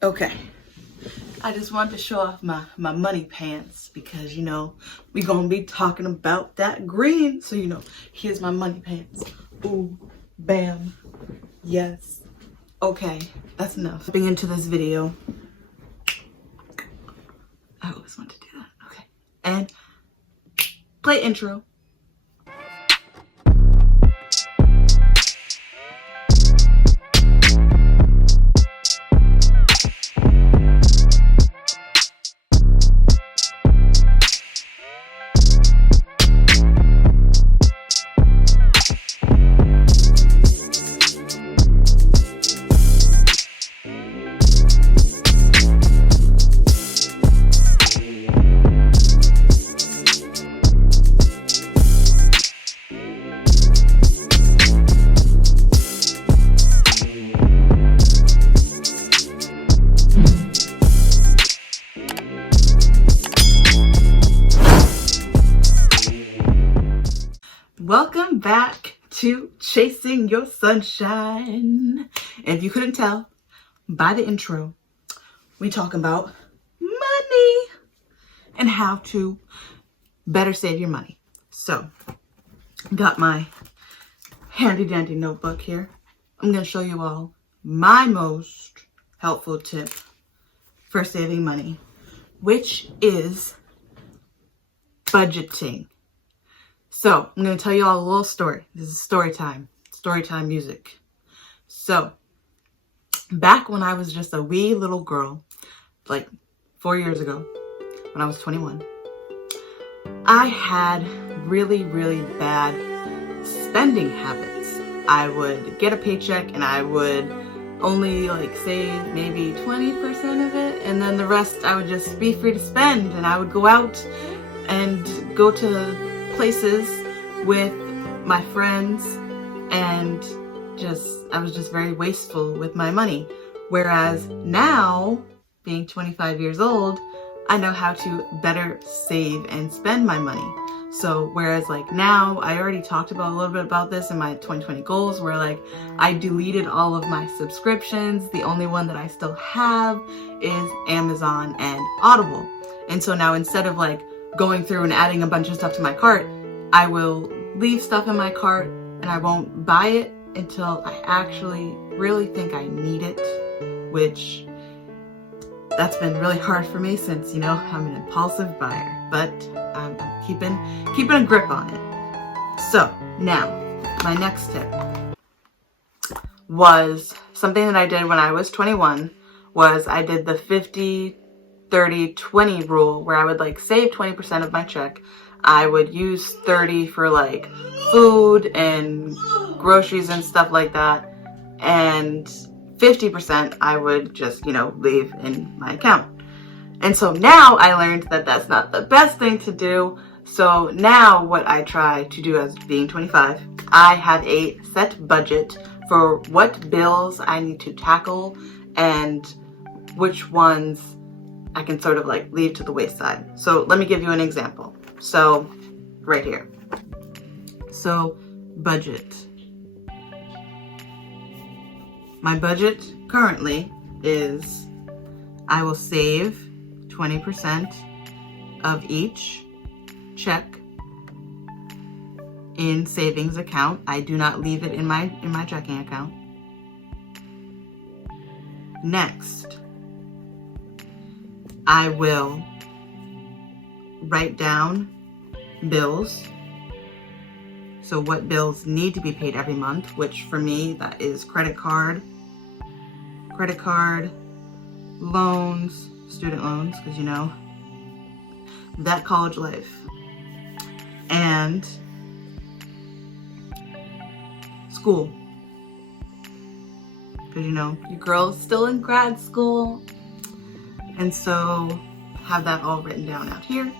Okay, I just wanted to show off my money pants because, you know, we gonna be talking about that green. So, you know, here's my money pants. Ooh, bam, yes. Okay, that's enough. Jumping into this video. I always want to do that. Okay, and play intro. Welcome back to Chasing Your Sunshine. And if you couldn't tell by the intro, we talk about money and how to better save your money. So, got my handy dandy notebook here. I'm going to show you all my most helpful tip for saving money, which is budgeting. So, I'm going to tell you all a little story. This is story time music. So, back when I was just a wee little girl, like 4 years ago, when I was 21, I had really, really bad spending habits. I would get a paycheck and I would only like save maybe 20% of it, and then the rest I would just be free to spend, and I would go out and go to places with my friends, and I was just very wasteful with my money. Whereas now, being 25 years old, I know how to better save and spend my money. So whereas like now, I already talked about a little bit about this in my 2020 goals, where like I deleted all of my subscriptions. The only one that I still have is Amazon and Audible. And so now, instead of like going through and adding a bunch of stuff to my cart, I will leave stuff in my cart and I won't buy it until I actually really think I need it, which that's been really hard for me since, you know, I'm an impulsive buyer, but I'm keeping a grip on it. So now, my next tip was something that I did when I was 21, was I did the 50, 30, 20 rule, where I would like save 20% of my check. I would use 30 for like food and groceries and stuff like that, and 50% I would just, you know, leave in my account. And so now I learned that that's not the best thing to do. So now what I try to do, as being 25, I have a set budget for what bills I need to tackle and which ones I can sort of like leave to the wayside. So let me give you an example. So right here. So budget. My budget currently is, I will save 20% of each check in savings account. I do not leave it in my checking account. Next, I will write down bills. So what bills need to be paid every month, which for me, that is credit card, loans, student loans, because you know, that college life, and school, because you know, your girl's still in grad school, and so have that all written down out here.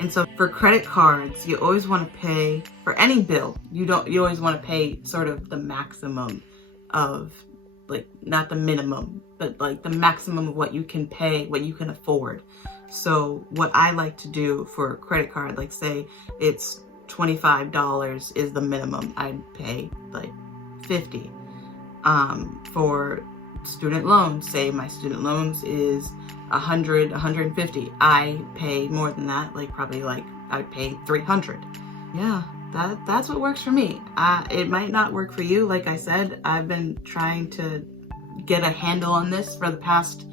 And so for credit cards, you always want to pay for any bill. You always want to pay sort of the maximum of, like, not the minimum, but like the maximum of what you can pay, what you can afford. So what I like to do for credit card, like say it's $25 is the minimum, I'd pay like $50. For student loans. Say my student loans is 100, 150. I pay more than that, like probably like I would pay 300. Yeah, that's what works for me. It might not work for you. Like I said, I've been trying to get a handle on this for the past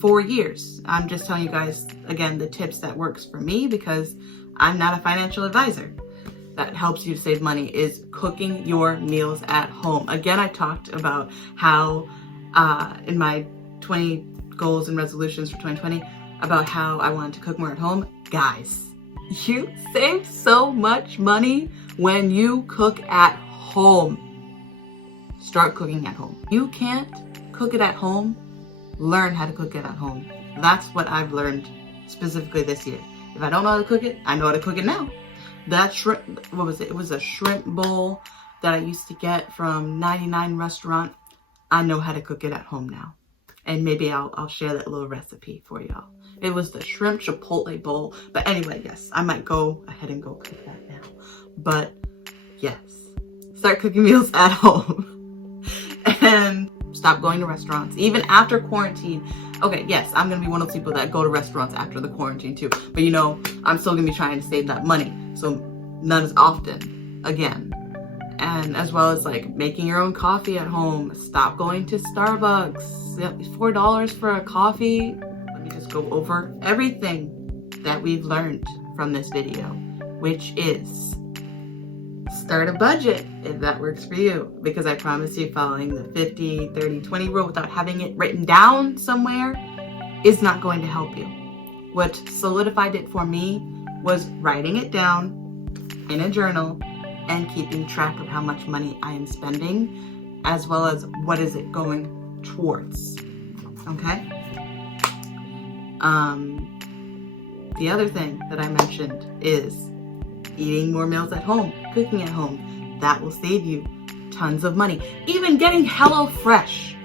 4 years. I'm just telling you guys, again, the tips that works for me because I'm not a financial advisor. That helps you save money is cooking your meals at home. Again, I talked about how in my 20 goals and resolutions for 2020 about how I wanted to cook more at home. Guys, you save so much money when you cook at home. Start cooking at home. You can't cook it at home, learn how to cook it at home. That's what I've learned specifically this year. If I don't know how to cook it, I know how to cook it now. That shrimp, what was it? It was a shrimp bowl that I used to get from 99 restaurant. I know how to cook it at home now. And maybe I'll share that little recipe for y'all. It was the shrimp chipotle bowl. But anyway, yes, I might go ahead and go cook that now. But yes, start cooking meals at home. And stop going to restaurants, even after quarantine. Okay, yes, I'm gonna be one of those people that go to restaurants after the quarantine too. But you know, I'm still gonna be trying to save that money. So not as often again. And as well as like making your own coffee at home. Stop going to Starbucks. $4 for a coffee. Let me just go over everything that we've learned from this video, which is start a budget if that works for you, because I promise you following the 50, 30, 20 rule without having it written down somewhere is not going to help you. What solidified it for me was writing it down in a journal and keeping track of how much money I am spending, as well as what is it going towards. Okay? The other thing that I mentioned is eating more meals at home, cooking at home. That will save you tons of money. Even getting HelloFresh,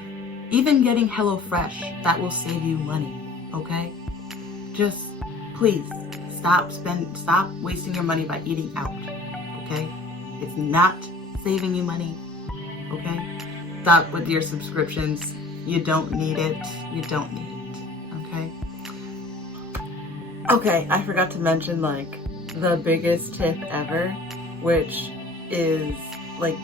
that will save you money. Okay? Just please stop wasting your money by eating out. Okay? It's not saving you money. Okay? Stop with your subscriptions. You don't need it. Okay? Okay, I forgot to mention like the biggest tip ever, which is like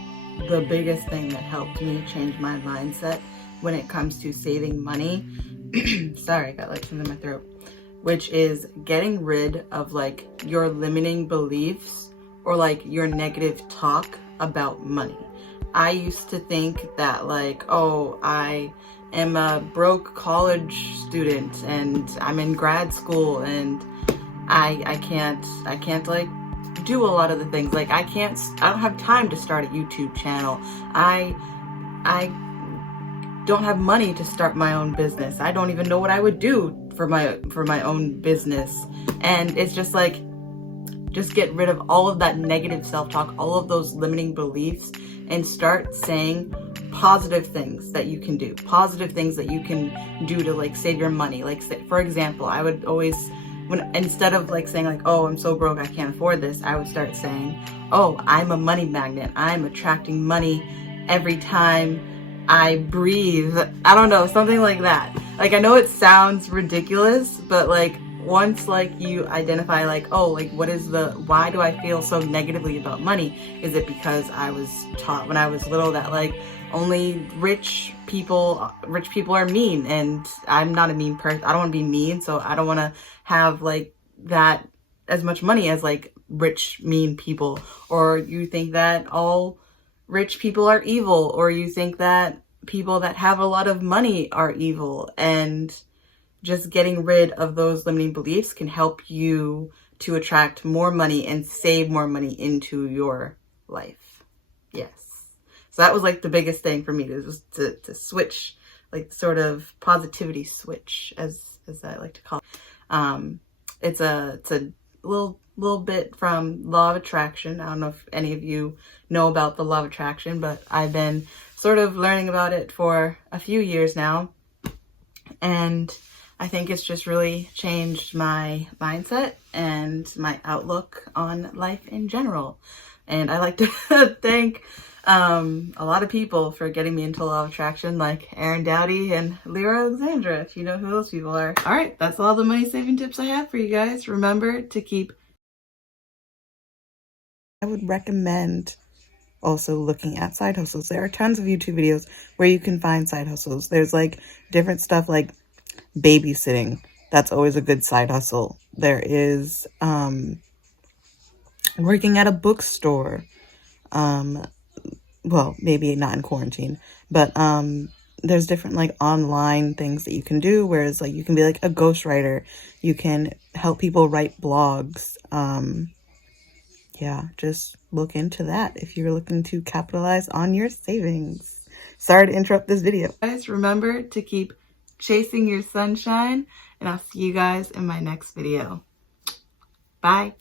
the biggest thing that helped me change my mindset when it comes to saving money. Sorry, I got like something in my throat. Which is getting rid of like your limiting beliefs or like your negative talk about money. I used to think that like, oh, I am a broke college student and I'm in grad school and I can't like do a lot of the things. Like I don't have time to start a YouTube channel. I don't have money to start my own business. I don't even know what I would do for my own business. And it's just like, just get rid of all of that negative self-talk, all of those limiting beliefs, and start saying positive things that you can do, positive things that you can do to like save your money. Like for example, I would always, instead of like saying like, oh, I'm so broke, I can't afford this, I would start saying, oh, I'm a money magnet. I'm attracting money every time I breathe. I don't know, something like that. Like I know it sounds ridiculous, but like once like you identify like, oh, like why do I feel so negatively about money? Is it because I was taught when I was little that like only rich people are mean, and I'm not a mean person. I don't want to be mean, so I don't want to have like that as much money as like rich mean people. Or you think that all rich people are evil, or you think that people that have a lot of money are evil. And just getting rid of those limiting beliefs can help you to attract more money and save more money into your life. Yes. So that was like the biggest thing for me, to switch, like sort of positivity switch, as I like to call it. It's a little bit from Law of Attraction. I don't know if any of you know about the Law of Attraction, but I've been sort of learning about it for a few years now. And I think it's just really changed my mindset and my outlook on life in general. And I like to thank A lot of people for getting me into law of attraction, like Aaron Dowdy and Lyra Alexandra, if you know who those people are. All right, that's all the money saving tips I have for you guys. Remember to keep... I would recommend also looking at side hustles. There are tons of YouTube videos where you can find side hustles. There's like different stuff like babysitting. That's always a good side hustle. There is working at a bookstore. Well, maybe not in quarantine, but there's different like online things that you can do, whereas like you can be like a ghostwriter, you can help people write blogs. Yeah, just look into that if you're looking to capitalize on your savings. Sorry to interrupt this video. Guys, remember to keep chasing your sunshine, and I'll see you guys in my next video. Bye.